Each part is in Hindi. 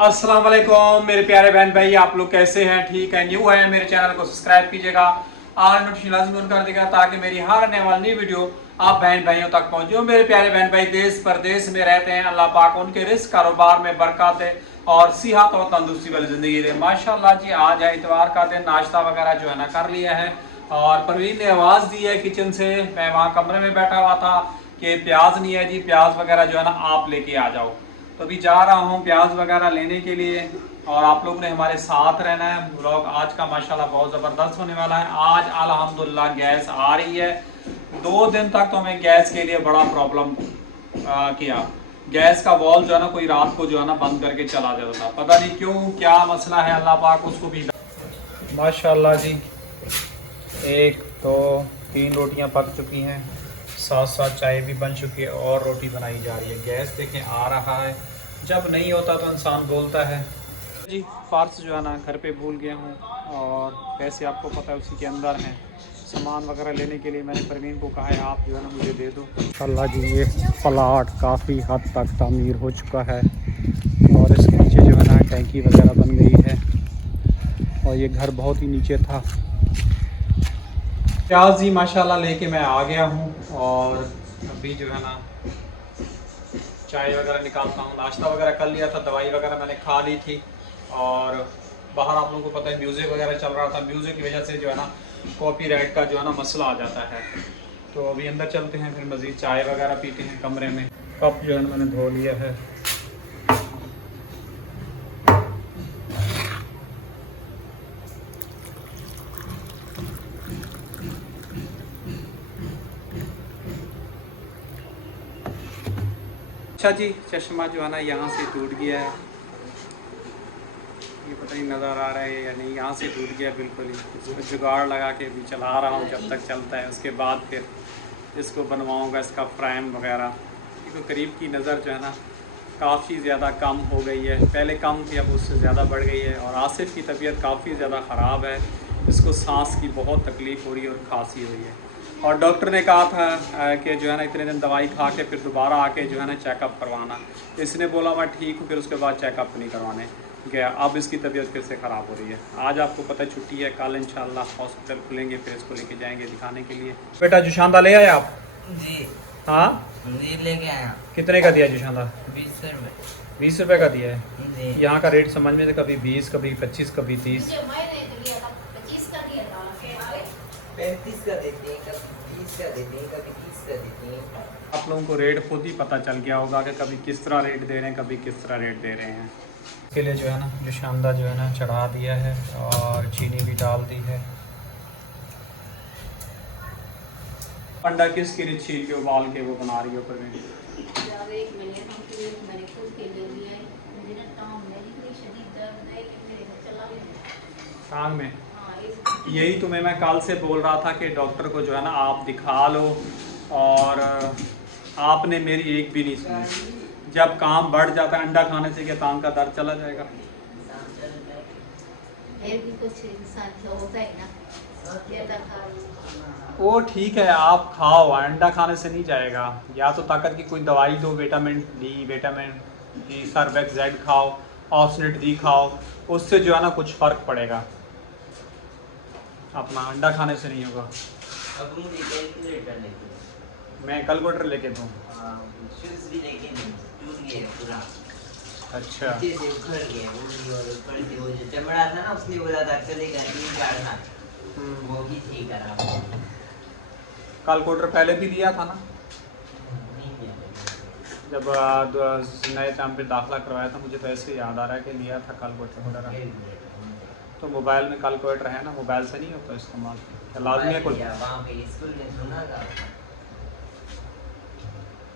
अस्सलाम वालेकुम मेरे प्यारे बहन भाई, आप लोग कैसे हैं? ठीक है? न्यू है मेरे चैनल को सब्सक्राइब कीजिएगा और नोटिफिकेशन लाजमी ऑन कर दीजिएगा ताकि मेरी हर आने वाली नई वीडियो आप बहन भाइयों तक पहुंचे। मेरे प्यारे बहन भाई देश परदेश में रहते हैं, अल्लाह पाक उनके रिस्क कारोबार में बरकत दे और सेहत और तंदुरुस्ती वाली जिंदगी दे। माशाल्लाह जी, आज है इतवार का दिन, नाश्ता वगैरह जो है ना कर लिया है और परवीन ने आवाज़ दी है किचन से, मैं वहाँ कमरे में बैठा हुआ था कि प्याज नहीं है जी, प्याज वगैरह जो है ना आप लेके आ जाओ। तो अभी जा रहा हूँ प्याज वगैरह लेने के लिए और आप लोग ने हमारे साथ रहना है। ब्लॉग आज का माशाल्लाह बहुत ज़बरदस्त होने वाला है। आज अल्हम्दुलिल्लाह गैस आ रही है। 2 दिन तक तो हमें गैस के लिए बड़ा प्रॉब्लम किया। गैस का वॉल जो है ना कोई रात को जो है ना बंद करके चला जाता था, पता नहीं क्यों, क्या मसला है, अल्लाह पाक उसको भी। माशाल्लाह जी, 1 2 3 रोटियाँ पक चुकी हैं, साथ साथ चाय भी बन चुकी है और रोटी बनाई जा रही है। गैस देखें आ रहा है, जब नहीं होता तो इंसान बोलता है। जी पर्स जो है ना घर पे भूल गया हूँ और पैसे आपको पता है उसी के अंदर हैं। सामान वगैरह लेने के लिए मैंने परवीन को कहा है आप जो है ना मुझे दे दो। अल्लाह जी, ये प्लाट काफ़ी हद तक तामीर हो चुका है और इसके नीचे जो है ना टैंकी वगैरह बन गई है और ये घर बहुत ही नीचे था। प्याज जी माशाल्लाह लेके मैं आ गया हूँ और अभी जो है ना चाय वगैरह निकालता हूँ। नाश्ता वगैरह कर लिया था, दवाई वगैरह मैंने खा ली थी और बाहर आप लोगों को पता है म्यूज़िक वगैरह चल रहा था। म्यूज़िक की वजह से जो है ना कॉपीराइट का जो है ना मसला आ जाता है। तो अभी अंदर चलते हैं, फिर मज़ीद चाय वगैरह पीते हैं कमरे में। कप जो है ना मैंने धो लिया है। अच्छा जी, चश्मा जो है ना यहाँ से टूट गया है, ये पता नहीं नज़र आ रहा है या नहीं, यहाँ से टूट गया बिल्कुल ही। इसको जुगाड़ लगा के भी चला रहा हूँ जब तक चलता है, उसके बाद फिर इसको बनवाऊँगा, इसका फ्रेम वगैरह। क्योंकि करीब की नज़र जो है ना काफ़ी ज़्यादा कम हो गई है, पहले कम थी अब उससे ज़्यादा बढ़ गई है। और आसिफ की तबीयत काफ़ी ज़्यादा ख़राब है, इसको सांस की बहुत तकलीफ़ हो रही है और खांसी हुई है। और डॉक्टर ने कहा था कि जो है ना इतने दिन दवाई खा के फिर दोबारा आके जो है ना चेकअप करवाना। इसने बोला मैं ठीक हूँ, फिर उसके बाद चेकअप नहीं करवाने गया। अब इसकी तबीयत फिर से ख़राब हो रही है। आज आपको पता है छुट्टी है, कल इंशाल्लाह हॉस्पिटल खुलेंगे, फिर इसको लेके जाएंगे दिखाने के लिए। बेटा जुशांदा ले आए आप? जी हाँ जी लेके आया। कितने का दिया जुशांदा? 20 रुपये। 20 रुपये का दिया है। जी यहाँ का रेट समझ में, कभी 20 कभी 25 कभी 30। 35 का देते हैं, कभी 20 का देते हैं, कभी 30 का देते हैं। आप लोगों को रेट खुद ही पता चल गया होगा कि कभी किस तरह रेट दे रहे हैं, कभी किस तरह रेट दे रहे हैं। इसके लिए जो है ना जुशांदा जो है ना चढ़ा दिया है और चीनी भी डाल दी है। अंडा किस की छील के उबाल के वो बना रही हो परवीन? टांग में? यही तुम्हें मैं कल से बोल रहा था कि डॉक्टर को जो है ना आप दिखा लो और आपने मेरी एक भी नहीं सुनी। जब काम बढ़ जाता है अंडा खाने से क्या टांग का दर्द चला जाएगा? वो ठीक है आप खाओ, अंडा खाने से नहीं जाएगा। या तो ताकत की कोई दवाई दो, vitamin D, vitamin E, cervix Z खाओ, ऑक्सनेट डी खाओ, उससे जो है ना कुछ फ़र्क पड़ेगा। अपना अंडा खाने से नहीं होगा। अब मुझे कैलकुलेटर लेके मैं कैलकुलेटर लेके दूँ? शूज भी लेके नहीं, टूट गया पूरा। अच्छा नीचे से उखड़ गया वो भी, और ऊपर से वो जो चमड़ा था ना उसने बोला था चलेगा नहीं काटना, वो भी ठीक करा। कैलकुलेटर पहले भी दिया था ना, नहीं किया। जब नए टाइम पे दाखिला करवाया था, मुझे तो ऐसे याद आ रहा है कि लिया था कैलकुलेटर वगैरह। तो मोबाइल में कैलकुलेटर है ना, मोबाइल से नहीं होता इस्तेमाल, लाजमी है कोई। वहाँ पे स्कूल में सुना था।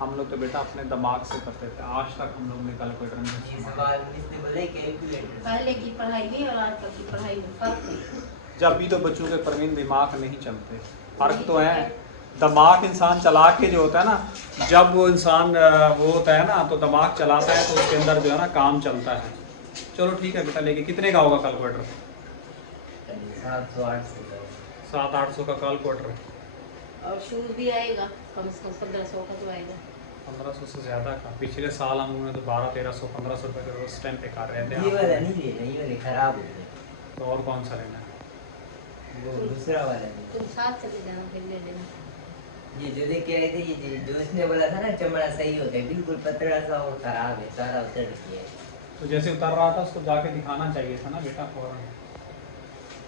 हम लोग तो बेटा अपने दिमाग से करते थे, आज तक हम लोग ने कैलकुलेटर में ये इस्तेमाल। सवाल इसने बोले कैलकुलेटर। पहले की पढ़ाई नहीं और आजकल की पढ़ाई में फर्क है। जब भी तो बच्चों के परवीन दिमाग नहीं चलते, फ़र्क तो है। दिमाग इंसान चला के जो होता है ना, जब वो इंसान वो होता है ना तो दिमाग चलाता है तो उसके अंदर जो है ना काम चलता है। चलो ठीक है बेटा, लेके कितने का होगा कैलकुलेटर? 700-800 का। 700-800 का कैलकुलेटर। और शूज भी आएगा कम से कम 1500 का तो आएगा। 1500 से ज़्यादा का। पिछले साल हम लोगों ने तो 1200-1300 1500 रुपये का उस टाइम पे कर रहे थे। ये वाला नहीं लेना, ये वाले खराब हो गए। तो और कौन सा लेना है? वो दूसरा वाला है। तुम साथ चले जाना फिर ले लेना। ये जो लेके आए थे, ये जो इसने बोला था ना चमड़ा सही होता है, बिल्कुल पतला सा और खराब है, सारा उतर गया है। तो जैसे उतर रहा था उसको जाके दिखाना चाहिए था ना बेटा, फौरन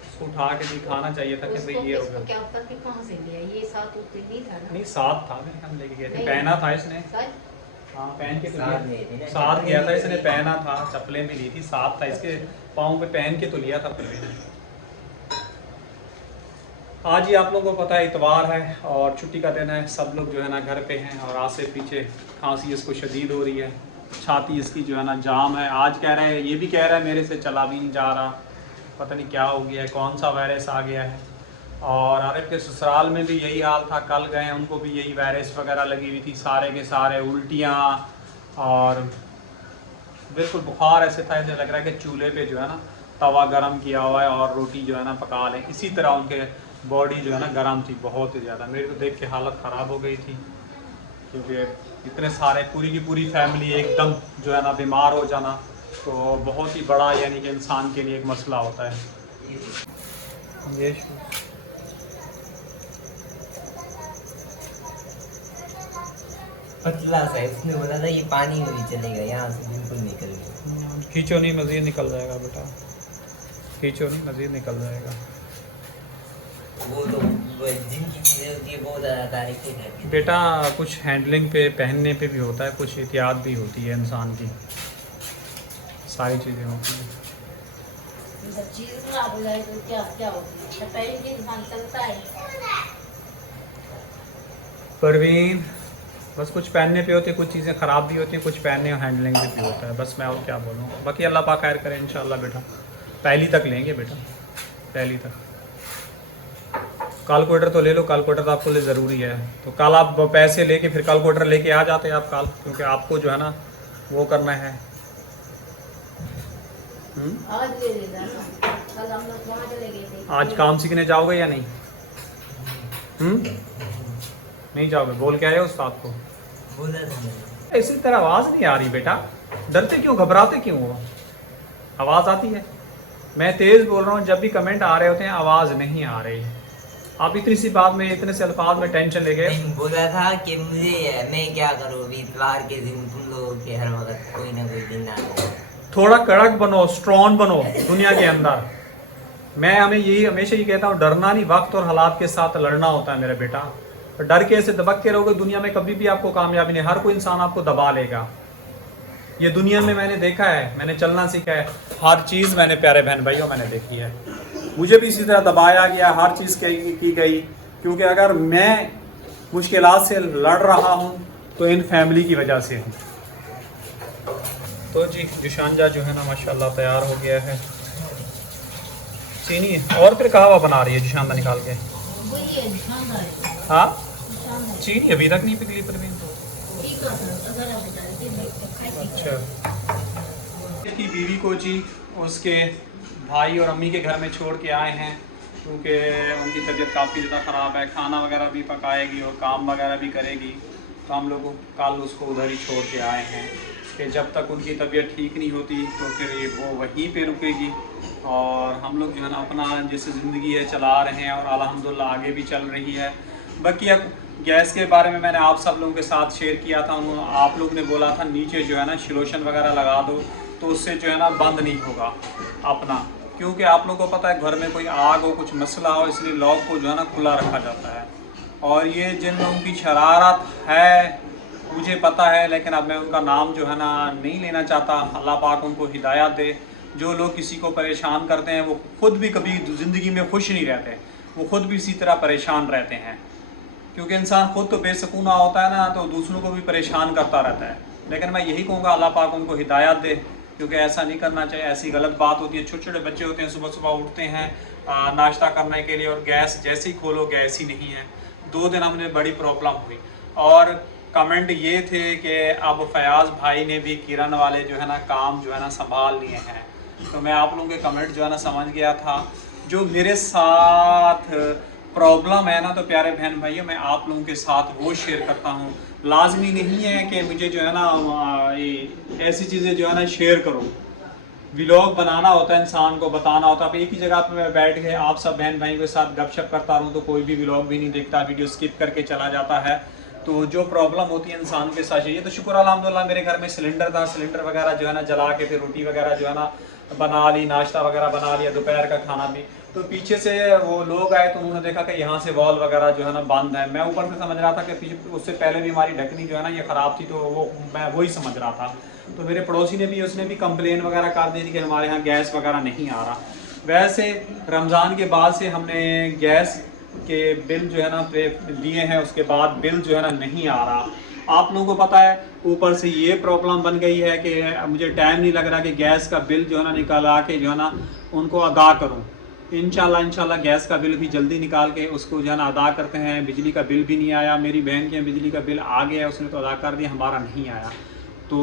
उसको उठा के दिखाना चाहिए था कि उसको भाई ये हो किसको गया। क्या पता कि कहाँ से लिया ये साथ उतनी नहीं था ना। नहीं साथ था, मेरे हम लेके गए थे, नहीं। पहना था इसने। सच हाँ पहन के तो साथ लिया। गए थे ना, साथ चप्पलें गया था भी इसने, ली थी। पहना था, चप्पलें भी ली थी, साथ था इसके पाँव पे पहन के तो लिया था पहले। आज ही आप लोगों को पता है इतवार है और छुट्टी का दिन है, सब लोग जो है ना घर पे हैं और आज से पीछे खांसी इसको शदीद हो रही है, छाती इसकी जो है ना जाम है। आज कह रहे हैं, ये भी कह रहा है मेरे से चला भी नहीं जा रहा, पता नहीं क्या हो गया है, कौन सा वायरस आ गया है। और आरिफ के ससुराल में भी यही हाल था, कल गए उनको भी यही वायरस वगैरह लगी हुई थी, सारे के सारे उल्टियाँ और बिल्कुल बुखार ऐसे था, ऐसे लग रहा है कि चूल्हे पे जो है ना तवा गरम किया हुआ है और रोटी जो है ना पका लें, इसी तरह उनके बॉडी जो है ना गर्म थी बहुत ही ज़्यादा। मेरे को देख के हालत ख़राब हो गई थी, क्योंकि इतने सारे पूरी की पूरी फैमिली एकदम जो है ना बीमार हो जाना तो बहुत ही बड़ा यानी कि इंसान के लिए एक मसला होता है। ये पतला सा है, उसने बोला था ये पानी में भी चलेगा, यहाँ से बिल्कुल निकल गया। खींचो नहीं, मज़ीद निकल जाएगा बेटा, खींचो नहीं, मज़ीद निकल जाएगा। वो तो जिनकी चीज़ें होती है बहुत ज़्यादा तारीफें करती है। बेटा कुछ हैंडलिंग पे पहनने पे भी होता है, कुछ एहतियात भी होती है इंसान की, सारी चीज़ें होती हैं। जब चीज खराब हो जाए तो क्या क्या होती है, पहले भी इंसान चलता है। परवीन बस कुछ पहनने पे होती है, कुछ चीज़ें ख़राब भी होती हैं, कुछ पहनने और हैंडलिंग पे भी होता है, बस मैं और क्या बोलूँ। बाकी अल्लाह पाक खैर करे इंशाल्लाह बेटा, पहली तक लेंगे बेटा, पहली तक। कैलकुलेटर तो ले लो, कैलकुलेटर तो आपको लिए ज़रूरी है, तो कल आप पैसे लेके फिर कैलकुलेटर लेके आ जाते हैं आप कल, क्योंकि आपको जो है ना वो करना है। आज ले लेना ना, कल हम लोग वहाँ चले गए थे। आज काम सीखने जाओगे या नहीं? नहीं जाओगे? बोल के आए हो उस्ताद को? बोला था मैंने। इसी तरह आवाज़ नहीं आ रही बेटा, डरते क्यों, घबराते क्यों हो? आवाज़ आती है, मैं तेज़ बोल रहा हूँ, जब भी कमेंट आ रहे होते हैं आवाज़ नहीं आ रही। आप इतनी सी बात में, इतने से अल्फाज में टेंशन ले गए। नहीं, बोला था कि मुझे, मैं क्या करूँ अभी इतवार के दिन तुम लोगों के हर वक्त कोई ना कोई दिन आ जाए। थोड़ा कड़क बनो, स्ट्रॉन्ग बनो दुनिया के अंदर। मैं यही हमेशा ही कहता हूँ, डरना नहीं, वक्त और हालात के साथ लड़ना होता है मेरा बेटा। तो डर के ऐसे दबक के रहोगे दुनिया में, कभी भी आपको कामयाबी नहीं, हर कोई इंसान आपको दबा लेगा। ये दुनिया में मैंने देखा है, मैंने चलना सीखा है, हर चीज़ मैंने प्यारे बहन भाइयों मैंने देखी है। मुझे भी इसी तरह दबाया गया, हर चीज़ की गई, क्योंकि अगर मैं मुश्किलात से लड़ रहा हूँ तो इन फैमिली की वजह से हूँ। तो जी जुशानजा जो है ना माशाल्लाह तैयार हो गया है। चीनी है और फिर कहवा बना रही है जुशानदा निकाल के। वही है, शानदार है, हाँ शानदार है। चीनी अभी तक नहीं पिघली परवीन तो। ठीक है, अगर आप बता देते हैं तो खाई थी। अच्छा, की बीवी को जी उसके भाई और अम्मी के घर में छोड़ के आए हैं, क्योंकि उनकी तबीयत काफ़ी ज़्यादा ख़राब है, खाना वगैरह भी पकाएगी और काम वगैरह भी करेगी, तो हम लोग कल उसको उधर ही छोड़ के आए हैं कि जब तक उनकी तबीयत ठीक नहीं होती तो फिर ये वो वहीं पे रुकेगी। और हम लोग जो है ना अपना जैसे ज़िंदगी है चला रहे हैं और अल्हम्दुलिल्लाह आगे भी चल रही है। बाकी अब गैस के बारे में मैंने आप सब लोगों के साथ शेयर किया था, आप लोग ने बोला था नीचे जो है ना शिलोशन वगैरह लगा दो, तो उससे जो है ना बंद नहीं होगा अपना, क्योंकि आप लोगों को पता है घर में कोई आग हो, कुछ मसला हो, इसलिए लॉक को जो है ना खुला रखा जाता है। और ये जिन लोगों की शरारत है मुझे पता है, लेकिन अब मैं उनका नाम जो है ना नहीं लेना चाहता, अल्लाह पाक उनको हिदायत दे। जो लोग किसी को परेशान करते हैं वो खुद भी कभी ज़िंदगी में खुश नहीं रहते, वो खुद भी इसी तरह परेशान रहते हैं, क्योंकि इंसान खुद तो बेसकूना होता है ना, तो दूसरों को भी परेशान करता रहता है। लेकिन मैं यही कहूँगा अल्लाह पाक उनको हिदायत दे, क्योंकि ऐसा नहीं करना चाहिए, ऐसी गलत बात होती है। छोटे छोटे बच्चे होते हैं, सुबह सुबह उठते हैं नाश्ता करने के लिए और गैस जैसे ही खोलो गैस ही नहीं है। 2 दिन हमने बड़ी प्रॉब्लम हुई और कमेंट ये थे कि अब फयाज़ भाई ने भी किरण वाले जो है ना काम जो है ना संभाल लिए हैं, तो मैं आप लोगों के कमेंट जो है ना समझ गया था। जो मेरे साथ प्रॉब्लम है ना तो प्यारे बहन भाइयों मैं आप लोगों के साथ वो शेयर करता हूँ। लाजमी नहीं है कि मुझे जो है ना ये ऐसी चीज़ें जो है ना शेयर करूँ। व्लॉग बनाना होता है, इंसान को बताना होता है। अब एक ही जगह पे मैं बैठ के आप सब बहन भाइयों के साथ गपशप करता रहूँ तो कोई भी व्लॉग भी नहीं देखता, वीडियो स्किप करके चला जाता है। तो जो प्रॉब्लम होती है इंसान के साथ ये तो शुक्र अल्हम्दुलिल्लाह मेरे घर में सिलेंडर था, सिलेंडर वगैरह जो है ना जला के फिर रोटी वगैरह जो है ना बना ली, नाश्ता वगैरह बना लिया, दोपहर का खाना भी। तो पीछे से वो लोग आए तो उन्होंने देखा कि यहाँ से वॉल वगैरह जो है ना बंद है। मैं ऊपर से समझ रहा था कि पीछे उससे पहले भी हमारी ढकनी जो है ना ये ख़राब थी, तो वो मैं वही समझ रहा था। तो मेरे पड़ोसी ने भी उसने भी कंप्लेन वगैरह कर दी थी कि हमारे यहाँ गैस वगैरह नहीं आ रहा। वैसे रमज़ान के बाद से हमने गैस के बिल जो है ना दिए हैं, उसके बाद बिल जो है ना नहीं आ रहा। आप लोगों को पता है ऊपर से ये प्रॉब्लम बन गई है कि मुझे टाइम नहीं लग रहा कि गैस का बिल जो है ना निकाला के जो है ना उनको अदा करूं। इंशाल्लाह गैस का बिल भी जल्दी निकाल के उसको जो है ना अदा करते हैं। बिजली का बिल भी नहीं आया, मेरी बहन के बिजली का बिल आ गया, उसने तो अदा कर दिया, हमारा नहीं आया। तो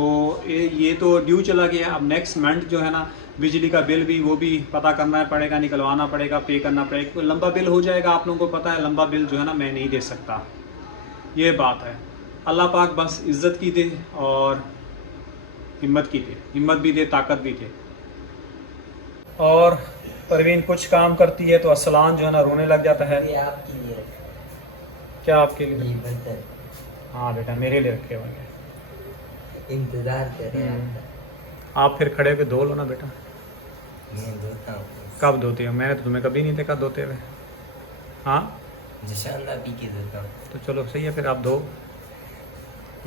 ये तो ड्यू चला गया। अब नेक्स्ट मंथ जो है ना बिजली का बिल भी वो भी पता करना पड़ेगा, निकलवाना पड़ेगा, पे करना पड़ेगा। तो लंबा बिल हो जाएगा, आप लोगों को पता है लंबा बिल जो है ना मैं नहीं दे सकता, ये बात है। अल्लाह पाक बस इज़्ज़त की दे और हिम्मत की दे, हिम्मत भी दे, ताकत भी दे। और परवीन कुछ काम करती है तो असलान जो है ना रोने लग जाता है। ये आपके लिए रखा। क्या आपके लिए? ये बर्तन हाँ बेटा मेरे लिए रखे हुए हैं। इंतजार कर रहे हैं आपका। आप फिर खड़े होकर धो लो ना बेटा। मैं धोता हूँ। कब धोते हो? मैंने तो तुम्हें कभी नहीं देखा धोते हुए। हाँ जशानदा पी के धोता हूँ। तो चलो सही है, फिर आप धो।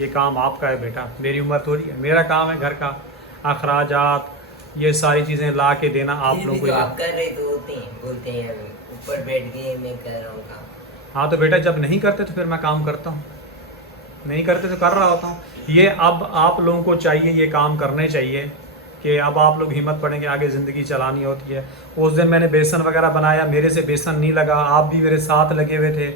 ये काम आपका है बेटा, मेरी उम्र थोड़ी है। मेरा काम है घर का अखराजात, ये सारी चीज़ें ला के देना आप फिर लोगों भी को। तो आप कर रहे तो होते हैं, बोलते हैं ऊपर बैठ के मैं कर रहा हूँ काम। हाँ तो बेटा जब नहीं करते तो फिर मैं काम करता हूँ, नहीं करते तो कर रहा होता हूँ। ये अब आप लोगों को चाहिए, ये काम करने चाहिए कि अब आप लोग हिम्मत पड़ेंगे, आगे ज़िंदगी चलानी होती है। उस दिन मैंने बेसन वगैरह बनाया, मेरे से बेसन नहीं लगा, आप भी मेरे साथ लगे हुए थे।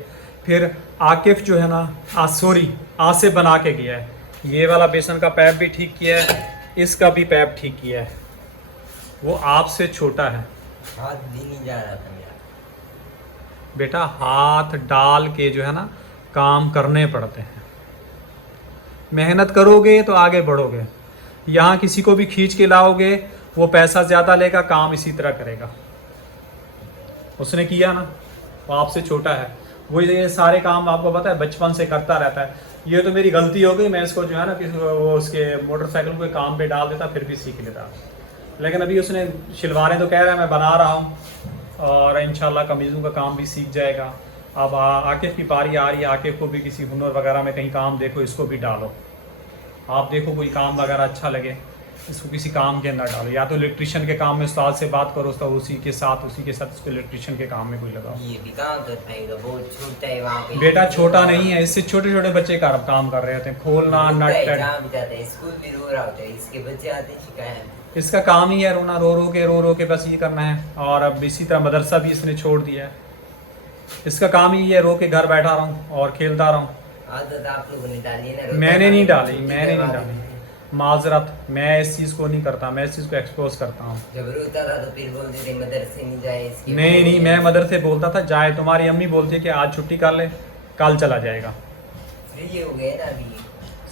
फिर आकिफ जो है ना सॉरी आसिफ बना के गया है, ये वाला बेसन का पैप भी ठीक किया है, इसका भी पैप ठीक किया है। वो आपसे छोटा है हाथ भी नहीं जा रहा था मेरा। बेटा, हाथ डाल के जो है ना काम करने पड़ते हैं। मेहनत करोगे तो आगे बढ़ोगे। यहाँ किसी को भी खींच के लाओगे वो पैसा ज़्यादा लेगा, काम इसी तरह करेगा। उसने किया ना, वो आपसे छोटा है, वो ये सारे काम आपको पता है बचपन से करता रहता है। ये तो मेरी गलती हो गई, मैं इसको जो है ना वो उसके मोटरसाइकिल को काम पे डाल देता, फिर भी सीख लेता। लेकिन अभी उसने शिलवारें तो कह रहा है मैं बना रहा हूँ, और इंशाल्लाह कमीज़ों का काम भी सीख जाएगा। अब आकिफ की पारी आ रही है, आकिफ को भी किसी हुनर वगैरह में कहीं काम देखो, इसको भी डालो। आप देखो कोई काम वगैरह अच्छा लगे, इसको किसी काम के अंदर डालो। या तो इलेक्ट्रिशियन के काम में उस्ताद से बात करो, उस्ताद उसी के साथ इसको इलेक्ट्रिशियन के काम में कोई लगाओ। ये भी काम करता है, बहुत छोटा है वहाँ पे। बेटा छोटा नहीं है, इससे छोटे छोटे बच्चे काम कर रहे होते हैं, खोलना नट। स्कूल भी रो रहा होता है, इसके बच्चे आते हैं शिकायत। इसका काम ही है रोना, रो रो के बस ये करना है। और अब इसी तरह मदरसा भी इसने छोड़ दिया है, इसका काम ही है रो के घर बैठा रहा हूँ और खेलता रहा हूँ। आदत आप लोगों ने डाली है ना। मैंने नहीं डाली, माजरत, मैं इस चीज़ को नहीं करता, मैं इस चीज़ को एक्सपोज करता हूँ। जब रोता था तो फिर बोलते थे मदरसे नहीं जाए इसकी। नहीं, मैं मदरसे बोलता था जाए, तुम्हारी अम्मी बोलती है कि आज छुट्टी कर ले, कल चला जाएगा। फ्री हो गए ना अभी,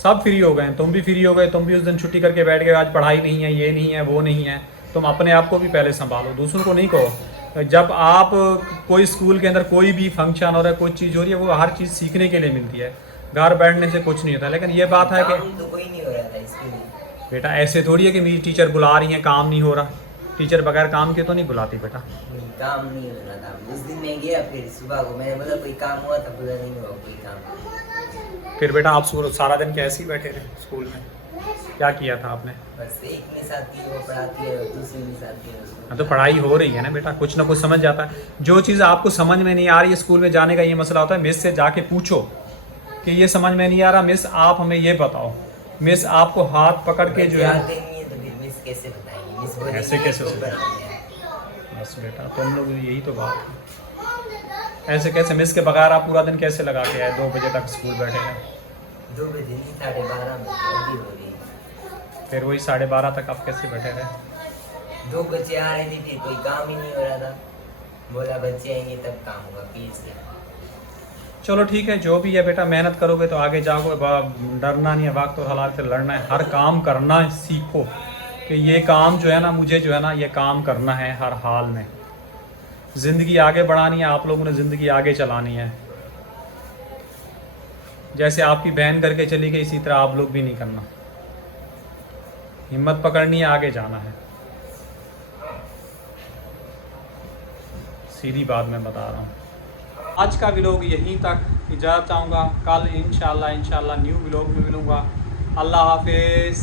सब फ्री हो गए, तुम भी फ्री हो गए। तुम भी उस दिन छुट्टी करके बैठ गए, आज पढ़ाई नहीं है, ये नहीं है, वो नहीं है। तुम अपने आप को भी पहले संभालो, दूसरों को नहीं कहो। जब आप कोई स्कूल के अंदर कोई भी फंक्शन हो रहा है, कोई चीज़ हो रही है, वो हर चीज़ सीखने के लिए मिलती है, घर बैठने से कुछ नहीं होता। लेकिन ये बात है कि तो कोई नहीं हो रहा था इसके लिए। बेटा ऐसे थोड़ी है कि मेरी टीचर बुला रही है काम नहीं हो रहा, टीचर बगैर काम के तो नहीं बुलाती बेटा। काम नहीं हो रहा था उस दिन। मैं गया फिर सुबह को, मैंने बोला कोई काम हुआ था, बोला नहीं हुआ कोई काम। फिर बेटा आप सारा दिन कैसे ही बैठे रहे स्कूल में, क्या किया था आपने? बस एक मिस आती है वो पढ़ाती है, दूसरी मिस आती है उसको। हाँ तो पढ़ाई हो रही है ना बेटा, कुछ ना कुछ समझ जाता है। जो चीज़ आपको समझ में नहीं आ रही है, स्कूल में जाने का ये मसला होता है, मिस से जाके पूछो कि ये समझ में नहीं आ रहा मिस, आप हमें ये बताओ। मिस आपको हाथ पकड़ के जो है, आते नहीं है तो फिर मिस कैसे बताएंगे? मिस बोलेंगे ऐसे कैसे तो बताएंगे? बनाएंगे। बस बेटा तुम लोग यही तो बात है, ऐसे कैसे मिस के बगैर आप पूरा दिन कैसे लगा के आए, 2 बजे तक स्कूल बैठे हैं? 2 बजे नहीं, 12:30 बजे अभी हो रही। फिर वही 12:30 तक आप कैसे बैठे रहे? 2 बच्चे आ रहे थे, फिर कोई काम ही नहीं हो रहा था। बोला बच्चे आएंगे तब काम होगा फिर से। चलो ठीक है, जो भी है बेटा, मेहनत करोगे तो आगे जाओगे। डरना नहीं है, वक्त और हालात से लड़ना है, हर काम करना सीखो कि ये काम जो है ना, मुझे जो है ना ये काम करना है हर हाल में। ज़िंदगी आगे बढ़ानी है, आप लोगों ने ज़िंदगी आगे चलानी है। जैसे आपकी बहन करके चली गई, इसी तरह आप लोग भी नहीं करना। हिम्मत पकड़नी है, आगे जाना है। सीधी बात मैं बता रहा हूँ। आज का व्लॉग यहीं तक, इजाज़त चाहूँगा। कल इंशाल्लाह न्यू व्लॉग में मिलूँगा। अल्लाह हाफिज़।